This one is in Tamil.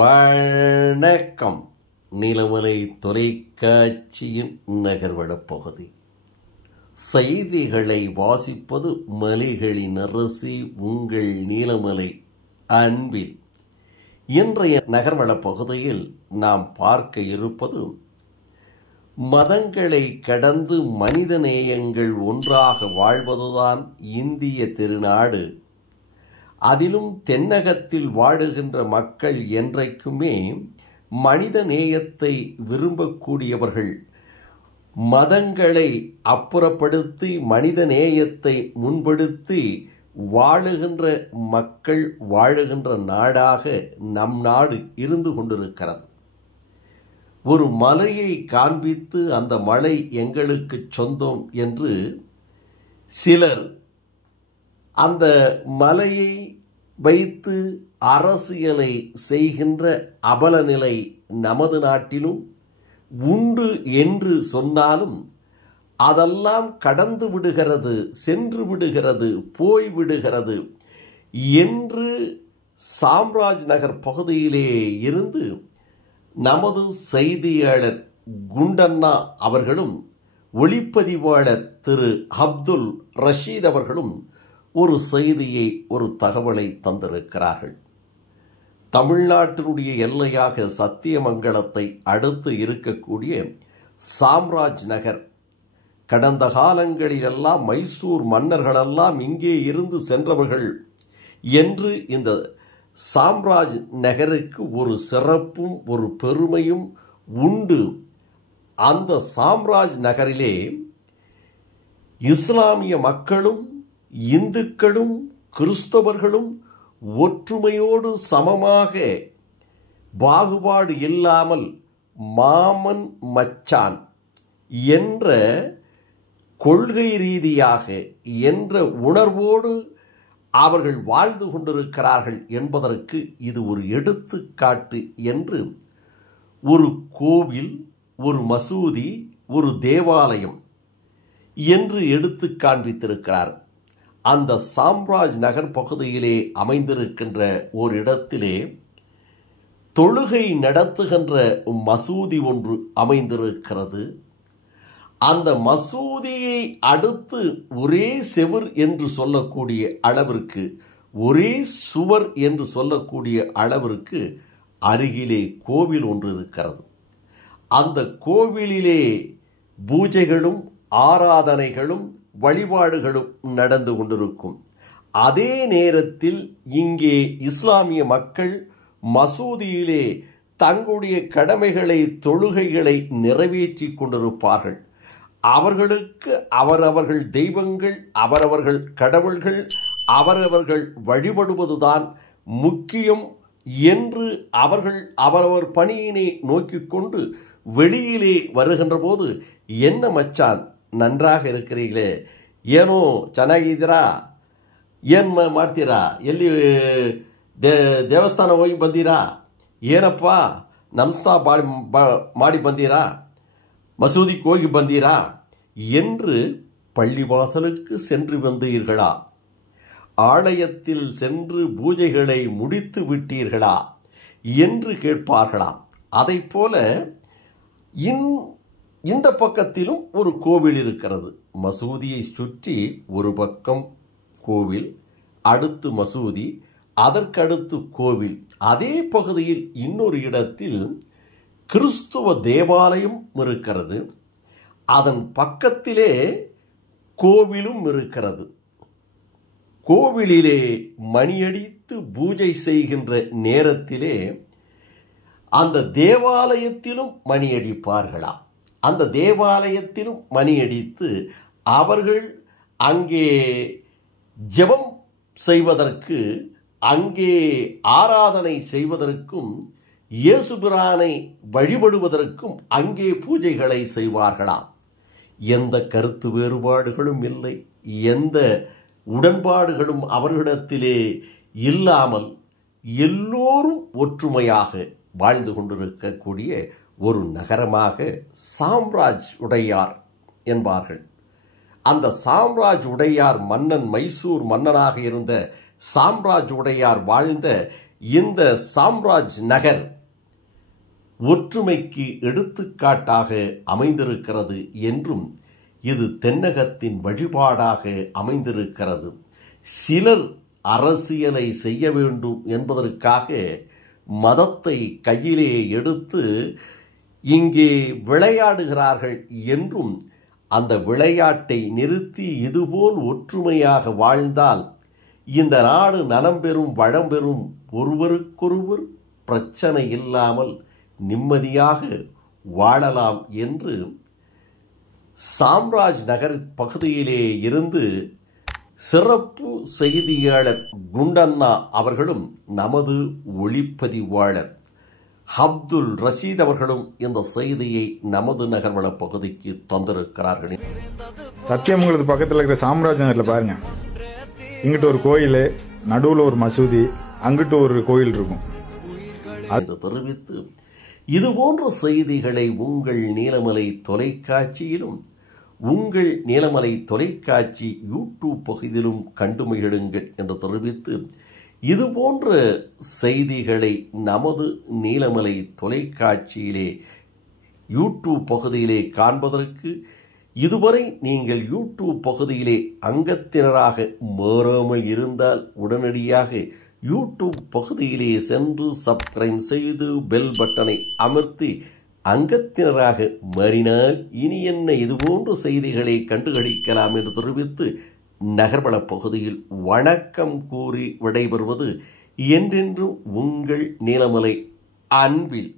வணக்கம். நிலமலை தொலைக்காட்சியின் நகர்வளப் பகுதி. செய்திகளை வாசிப்பது மலைகளின் அரசி உங்கள் நீலமலை அன்பில். இன்றைய நகர்வளப் பகுதியில் நாம் பார்க்க இருப்பது, மதங்களை கடந்து மனித நேயங்கள் ஒன்றாக வாழ்வதுதான் இந்திய திருநாடு. அதிலும் தென்னகத்தில் வாழுகின்ற மக்கள் என்றைக்குமே மனித நேயத்தை விரும்பக்கூடியவர்கள். மதங்களை அப்புறப்படுத்தி மனித நேயத்தை முன்படுத்தி வாழுகின்ற மக்கள் வாழுகின்ற நாடாக நம் நாடு இருந்து கொண்டிருக்கிறது. ஒரு மலையை காண்பித்து அந்த மலை எங்களுக்கு சொந்தம் என்று சிலர் அந்த மலையை வைத்து அரசியலை செய்கின்ற அவலநிலை நமது நாட்டிலும் உண்டு என்று சொன்னாலும் அதெல்லாம் கடந்து விடுகிறது, சென்று விடுகிறது, போய்விடுகிறது என்று சாம்ராஜ் நகர் பகுதியிலே இருந்து நமது செய்தியாளர் குண்டண்ணா அவர்களும் ஒளிப்பதிவாளர் திரு அப்துல் ரஷீத் அவர்களும் ஒரு செய்தியை, ஒரு தகவலை தந்திருக்கிறார்கள். தமிழ்நாட்டினுடைய எல்லையாக சத்தியமங்கலத்தை அடுத்து இருக்கக்கூடிய சாம்ராஜ் நகர், கடந்த காலங்களிலெல்லாம் மைசூர் மன்னர்களெல்லாம் இங்கே இருந்து சென்றவர்கள் என்று இந்த சாம்ராஜ் நகருக்கு ஒரு சிறப்பும் ஒரு பெருமையும் உண்டு. அந்த சாம்ராஜ் நகரிலே இஸ்லாமிய மக்களும் இந்துக்களும் கிறிஸ்தவர்களும் ஒற்றுமையோடு சமமாக, பாகுபாடு இல்லாமல் மாமன் மச்சான் என்ற கொள்கை ரீதியாக என்ற உணர்வோடு அவர்கள் வாழ்ந்து கொண்டிருக்கிறார்கள் என்பதற்கு இது ஒரு எடுத்துக்காட்டு என்று ஒரு கோவில், ஒரு மசூதி, ஒரு தேவாலயம் என்று எடுத்து காண்பித்திருக்கிறார். அந்த சாம்ராஜ் நகர் பகுதியிலே அமைந்திருக்கின்ற ஒரு இடத்திலே தொழுகை நடத்துகின்ற மசூதி ஒன்று அமைந்திருக்கிறது. அந்த மசூதியை அடுத்து ஒரே செவர் என்று சொல்லக்கூடிய அளவிற்கு, ஒரே சுவர் என்று சொல்லக்கூடிய அளவிற்கு அருகிலே கோவில் ஒன்று இருக்கிறது. அந்த கோவிலிலே பூஜைகளும் ஆராதனைகளும் வழிபாடுகளும் நடந்து கொண்டிருக்கும். அதே நேரத்தில் இங்கே இஸ்லாமிய மக்கள் மசூதியிலே தங்களுடைய கடமைகளை, தொழுகைகளை நிறைவேற்றி கொண்டிருப்பார்கள். அவர்களுக்கு அவரவர்கள் தெய்வங்கள், அவரவர்கள் கடவுள்கள், அவரவர்கள் வழிபடுவதுதான் முக்கியம் என்று அவர்கள் அவரவர் பணியினை நோக்கிக் கொண்டு வெளியிலே வருகின்ற போது, என்ன மச்சான் ನನ್ರಾಗ ಇರುತ್ತೀರೇ, ಏನೋ ಚೆನ್ನಾಗಿದ್ದೀರಾ, ಏನು ಮಾಡ್ತೀರಾ, ಎಲ್ಲಿ ದೇವಸ್ಥಾನ ಹೋಗಿ ಬಂದೀರಾ, ಏನಪ್ಪ ನಮಸ್ಕಾರ ಮಾಡಿ ಬಂದೀರಾ, மசூதிக்கு ಹೋಗಿ ಬಂದೀರಾ என்று பள்ளிவாசலுக்கு சென்று வந்தீர்களா, ஆலயத்தில் சென்று பூஜைகளை முடித்து விட்டீர்களா என்று கேட்பார்களாம். அதைப்போல இந்த பக்கத்திலும் ஒரு கோவில் இருக்கிறது. மசூதியை சுற்றி ஒரு பக்கம் கோவில், அடுத்து மசூதி, அதற்கடுத்து கோவில். அதே பகுதியில் இன்னொரு இடத்தில் கிறிஸ்துவ தேவாலயம் இருக்கிறது. அதன் பக்கத்திலே கோவிலும் இருக்கிறது. கோவிலிலே மணியடித்து பூஜை செய்கின்ற நேரத்திலே அந்த தேவாலயத்திலும் மணியடிப்பார்களாம். அந்த தேவாலயத்திலும் மணியடித்து அவர்கள் அங்கே ஜெபம் செய்வதற்கு, அங்கே ஆராதனை செய்வதற்கும், இயேசுபிரானை வழிபடுவதற்கும் அங்கே பூஜைகளை செய்வார்களாம். எந்த கருத்து வேறுபாடுகளும் இல்லை, எந்த உடன்பாடுகளும் அவர்களிடத்திலே இல்லாமல் எல்லோரும் ஒற்றுமையாக வாழ்ந்து கொண்டிருக்கக்கூடிய ஒரு நகரமாக சாம்ராஜ் உடையார் என்பார்கள். அந்த சாம்ராஜ் உடையார் மன்னன், மைசூர் மன்னனாக இருந்த சாம்ராஜ் உடையார் வாழ்ந்த இந்த சாம்ராஜ் நகர் ஒற்றுமைக்கு எடுத்துக்காட்டாக அமைந்திருக்கிறது என்றும் இது தென்னகத்தின் வழிபாடாக அமைந்திருக்கிறது. சிலர் அரசியலை செய்ய வேண்டும் என்பதற்காக மதத்தை கையிலே எடுத்து இங்கே விளையாடுகிறார்கள் என்றும் அந்த விளையாட்டை நிறுத்தி இதுபோல் ஒற்றுமையாக வாழ்ந்தால் இந்த நாடு நலம் பெறும் வளம் பெறும், ஒருவருக்கொருவர் பிரச்சனை இல்லாமல் நிம்மதியாக வாழலாம் என்று சாம்ராஜ் நகர் பகுதியிலே இருந்து சிறப்பு செய்தியாளர் குண்டண்ணா அவர்களும் நமது ஒளிப்பதிவாளர் அப்துல் ரஷீத் அவர்களும் இந்த செய்தியை நமது நகர்வள பகுதிக்கு தந்திருக்கிறார்கள். சத்தியமங்கலத்து பக்கத்தில் இருக்கிற சாம்ராஜ் நகரில் பாருங்க, இங்கிட்ட ஒரு கோயில், நடுவில் ஒரு மசூதி, அங்கிட்ட ஒரு கோயில் இருக்கும். அது தெரிவித்து இதுபோன்ற செய்திகளை உங்கள் நீலமலை தொலைக்காட்சியிலும் உங்கள் நீலமலை தொலைக்காட்சி யூடியூப் பகுதியிலும் கண்டு மகிழுங்கள் என்று தெரிவித்து, இதுபோன்ற செய்திகளை நமது நீலமலை தொலைக்காட்சியிலே யூடியூப் பகுதியிலே காண்பதற்கு இதுவரை நீங்கள் யூடியூப் பகுதியிலே அங்கத்தினராக மாறாமல் இருந்தால் உடனடியாக யூடியூப் பகுதியிலே சென்று சப்ஸ்கிரைப் செய்து பெல் பட்டனை அமர்த்தி அங்கத்தினராக மாறினால் இனி என்ன இதுபோன்ற செய்திகளை கண்டுகளிக்கலாம் என்று தெரிவித்து நகர்வள பகுதியில் வணக்கம் கூறி விடைபெறுவது என்றென்றும் உங்கள் நீலமலை அன்பில்.